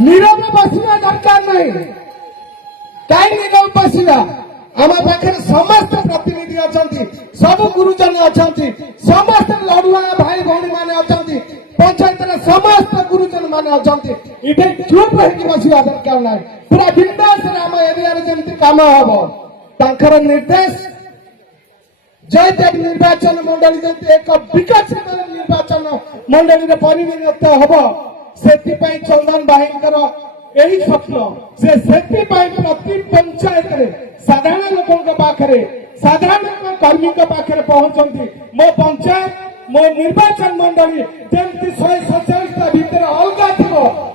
नीरव बसवा दरकार नहीं कहीं नीरव बसवा आम पाखे समस्त प्रतिनिधि अच्छा सब गुरुजन अच्छा समस्त लड़ुआ भाई भौणी मैंने अच्छा पंचायत समस्त गुरुजन मैंने अच्छा ये चुप रही बसवा दरकार ना पूरा बिंदास आम एरिया जमी कम हम तर निर्देश जयदेव निर्वाचन मंडली जमी एक विकसित निर्वाचन मंडली परिणत हम से चंदन भाईकर यही स्वप्न से प्रति पंचायत साधारण लोकों पाखे साधारण कर्मी पाखे पहुंचती मो पंचायत मो निर्वाचन मंडली जमी 147 भितर अलग थी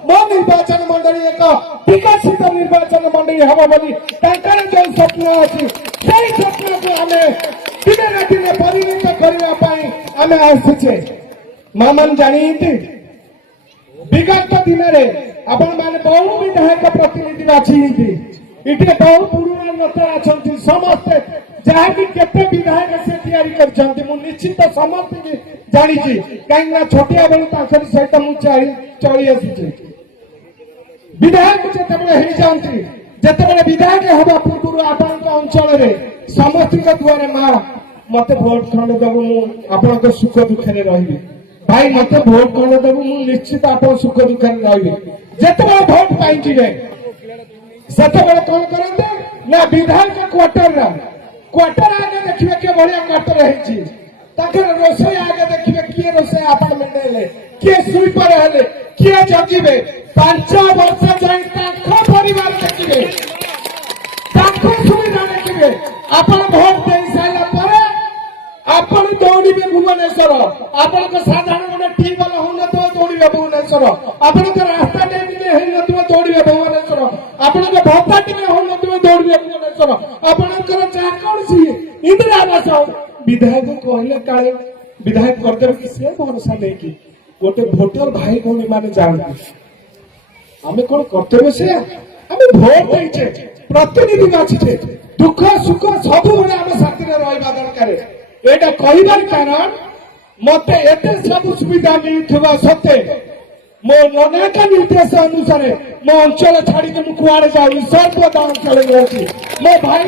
मो निर्वाचन मंडली एक विकसित निर्वाचन मंडली हम बोली जो स्वप्न अच्छी से स्वप्न को आम दिने ना दिने परिणत करने आसुचे मामन जानी विगत दिन में आपण मैंने बहु विधायक प्रतिनिधि बाछी इटे बहु पुराना नेता अच्छा समस्ते जहाँकि केते विधायक से तैयारी करछन्ति मु निश्चित समस्त की जानी छी कहीं ना छोटिया बेलू ताकर सहित मु चली आसी विधायक जेतेबेले हे जानती जेतेबेले विधायक हबा पूर्व आपण अंचल रे समस्त के द्वारा मां मते वोट खंड देबो मु आपण के सुख दुख रे रहिबी भाई मत भोट कौन देव निश्चित आप सुख दुखे रही जिते भोट पाई से कौन करते ना विधायक क्वार्टर आगे देखिए किए भाया क्वार्टर है रोषे आगे देखिए किए रोषे आपण मेले किए स्वीपर हेले किए जगिबे 5 वर्ष जाए परिवार देखिए सुविधा देखिए आपण भोट दे सारा आपण दौड़े भुवनेश्वर आपण साधारण गोटे टी वाला होना दौड़े भुवनेश्वर आपण रास्ता दौड़े भुवनेश्वर आपण भत्ता टी होना दौड़े भुवनेश्वर आपण जहाँ कौन इंदिरा आवास विधायक कहले काले विधायक करदेव कि से भरोसा नहीं कि गोटे भोटर भाई भौणी मैंने जानते आम कौन कर्तव्य से आम भोट देचे प्रतिनिधि बाछे दुख सुख सब आम साथी रहा दरकार एटा कहबार कारण मत एते सब सुविधा मिलुवा सत्ते मो ननाका निर्देश अनुसार मो अंचल छाड़ी के कुआड़े जाऊँ सर्वदा अंचल जाऊँ मो भाई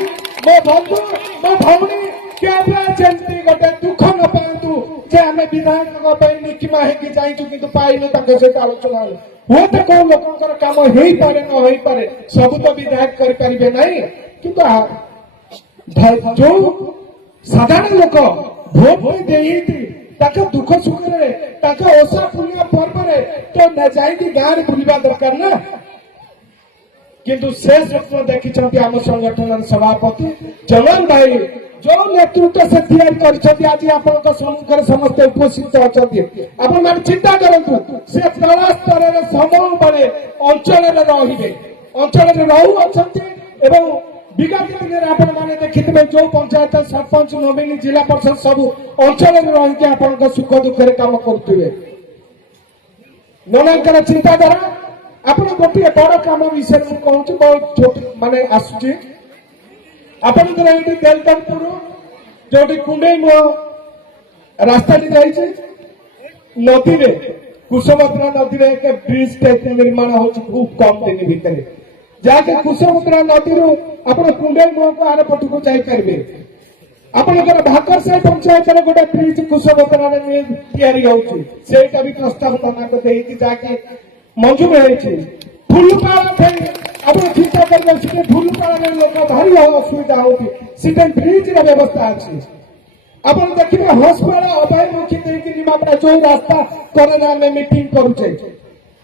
मो बंधु मो भौणी केमती गोटे दुख न पातु जे आम विधायक निकिमा होगी जाइचु कि पाइनु सहित आलोचना हुए तो कौ लोकर कम हो पारे न हो पारे सब तो विधायक करें ना कि जो साधारण लोक भोट दे दुख सुख ओषा पुण्य पर्व तो जाइए गाँव बुलवा दरकार ना किंतु से स्वप्न देखी आम संगठन सभापति जवान भाई जो नेतृत्व से तैयारी कर आज आप सम्मुखें समस्त उपस्थित अच्छा आप चिंता करूँ से तल स्तर समय बड़े अंचल रे अंचल रहू विगत दिन आपने देखिए जो पंचायत सरपंच नवीन जिला परिषद सब अंचल रही आप सुख दुखे कम करुवे ननांकर चिंताधारा आप गोटे बड़ कम विषय कहूँ बहुत छोट माने आसूची आपंकर ये बेलदमपुर जो कुंडे रास्ता जाइए नदी में कुशभद्रा नदी में एक ब्रिज टाइप निर्माण हो खूब कम दिन भितर जहाँकि कुशभद्रा नदी आप कुंडे मुह को आर पट को जापारे आपंकर भाकर साई पंचायत गोटे ब्रिज कुशभद्रा या भी प्रस्ताव तमाक जहाँकि मंजूर हो फुलपाड़ा आप चिंता कर फुलपाड़ा लोक भारी असुविधा होती ब्रिज व्यवस्था अच्छी आप देखिए हस्पिटाल अभयमुखी निमापड़ा जो रास्ता कर मीटिंग करुचे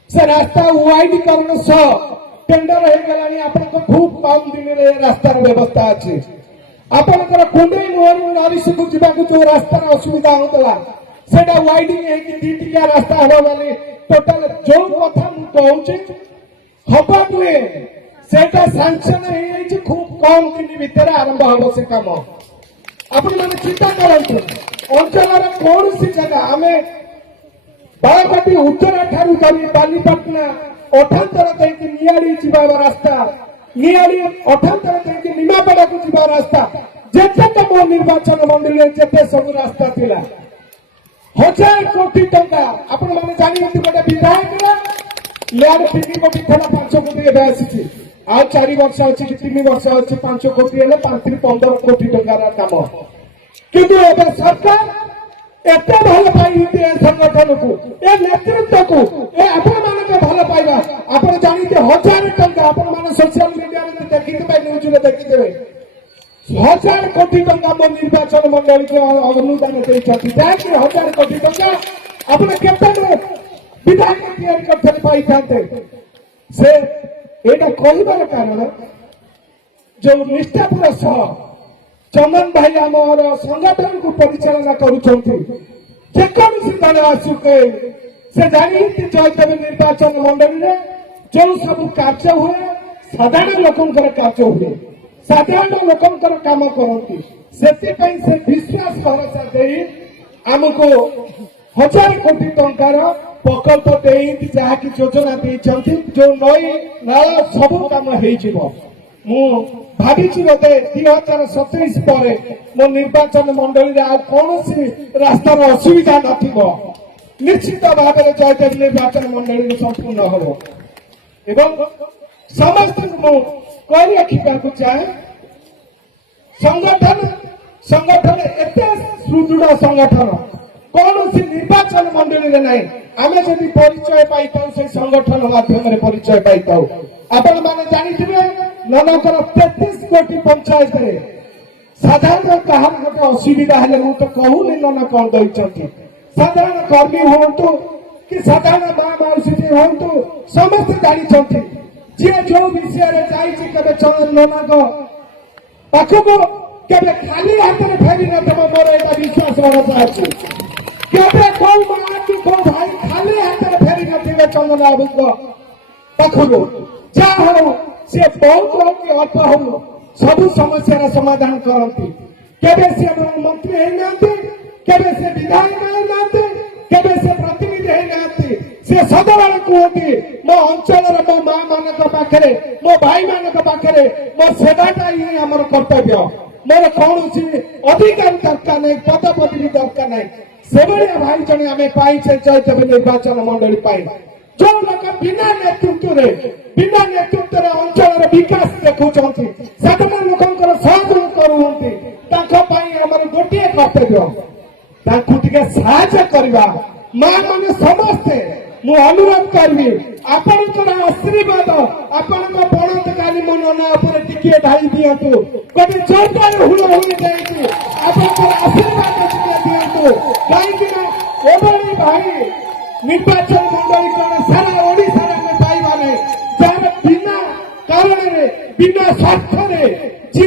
से रास्ता वाइडीकरण सह टेंडर हो खूब कम दिन रास्तार व्यवस्था अच्छी आपंकर कुंडे मुहर नरीश को जावाक जो रास्तार असुविधा होता से वाइडिंग दीटिया रास्ता हम बोली टोटाल जो कथा मुझे हवा नुहे से सांसन खूब कम दिन भितर आरंभ हम से कम आपण मैंने चिंता करूँ अंचल कौन सी जगह आम बालकाटी उत्तरा ठारू धरी बालीपाटना अठांतर देकी नियाड़ी जीवा रास्ता नियाड़ी अठांतर देकी निमापड़ा को जीवा रास्ता जेते तो मो निर्वाचन मंडल में जेते सब रास्ता थिला 1000 कोटी टंका आपण माने जानि गोटे विधायक लैंड 3 कोटी थला 5 कोटी एबे आसी आ 4 वर्ष अछि कि 3 वर्ष अछि 5 कोटी हेले 15 कोटी टंका काम किंतु एबे सरकार एते भल पाई संगठन को ए नेतृत्व को ए आपण माने भल पाइबा आपण जानि 1000 टंका आपण माने सोशल मीडिया रे देखिते न्यूज रे देखिते 1000 कोटी टंका मो निर्वाचन मंडल को अनुदान देइछथि ताकि 1000 कोटी टंका आपण केते विधायक तैयार करते पाई थाते से एटा कहबार कारण जो निष्ठापुर सह चंदन भाई आमर संगठन को परिचालना करुछथि जेकौन दल आसुके से जानी जयदेव निर्वाचन मंडल रे जो सब कार्य हुए साधारण लोकंकर कार्य हुए साधारण लोकंकर काम करती से विश्वास भरोसा दे आमको 1000 कोटी टंकार प्रकल्प दे जहाँकि योजना देती जो नई नाला सब कम हो भावी बोधे 2027 पर मो निर्वाचन मंडल कौन रास्तार असुविधा निश्चित भाव में जयदेव निर्वाचन मंडल संपूर्ण हम एवं समस्त कही रखा चाहे संगठन एत सुदृढ़ संगठन कौन सी निर्वाचन मंडल में ना आम जब परिचय पाई से संगठन माध्यम परिचय पाई आपण मैंने जानी ननकर 33 कोटी पंचायत साधारण कहार गोटे असुविधा है तो कहूनी नन कौन दे साधारण कर्मी हूँ कि साधारण माँ मौसी हूँ समस्त जानी जी जो विषय जाए नन पाखक केवे खाली हाथ में फेरी नथब मोर एटा विश्वास भरोसा अच्छे केवे कौ माँ कि कौ भाई खाली हाथ में फेरी नथिबे चंदन बाबू पाखक जा हो से बहुत हो कि अल्प हो सब समस्या समाधान करती केवे से मंत्री है नाते केवे से विधायक है नाते केवे से प्रतिनिधि है नाते से सदाबेले कहती मो अंचल मो माँ मान पाखे मो भाई मान पाखे मो सेवाटा ही आम कर्तव्य मोर कौन अधिकार दरकार नहीं पदपदवी दरकार नहीं से भाई जन आम पाई जयदेव निर्वाचन मंडल पाई जो लोग बिना नेतृत्व अंचल विकास देखुं साधारण लोक सहयोग कर गोटे कर्तव्य साहय करवा माँ मैंने समस्ते मु अनुरोध करी आपंकर आशीर्वाद आपण पणत गाली मो नना टिके ढाई दिंतु गोटे जोरदार हुड़हुड़ी देती आपंकर आशीर्वाद दिंतु कहीं भाई निर्वाचन मंडल कौन सारा ओडिशा में पाइबा नहीं जार बिना कारण बिना स्वार्थ जी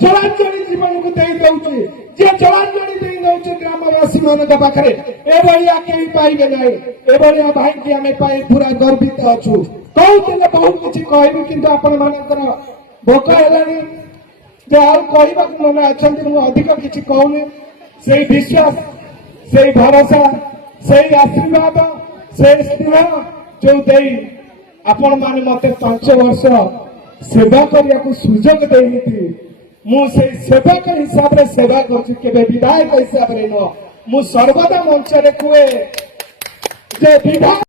जलांजलि जीवन को दे दौची जी जलांजलि दे दौची ग्रामवासी मान पाखे एभलिया कहीं पाइबे नहीं एभलिया भाई की आम पाई पूरा गर्वित अच्छु कहते बहुत किसी कहबी कि आपण मानकर भोक है कहवा मन अच्छा अधिक किसी कहूनी से विश्वास से भरोसा से आशीर्वाद से स्नेह जो दे आपण माने मते 5 वर्ष सेवा करने को सुजोग देती मुझे सेवक हिसाब से सेवा कर विधायक हिसाब से नुह मु सर्वदा मंच रे कहे विधायक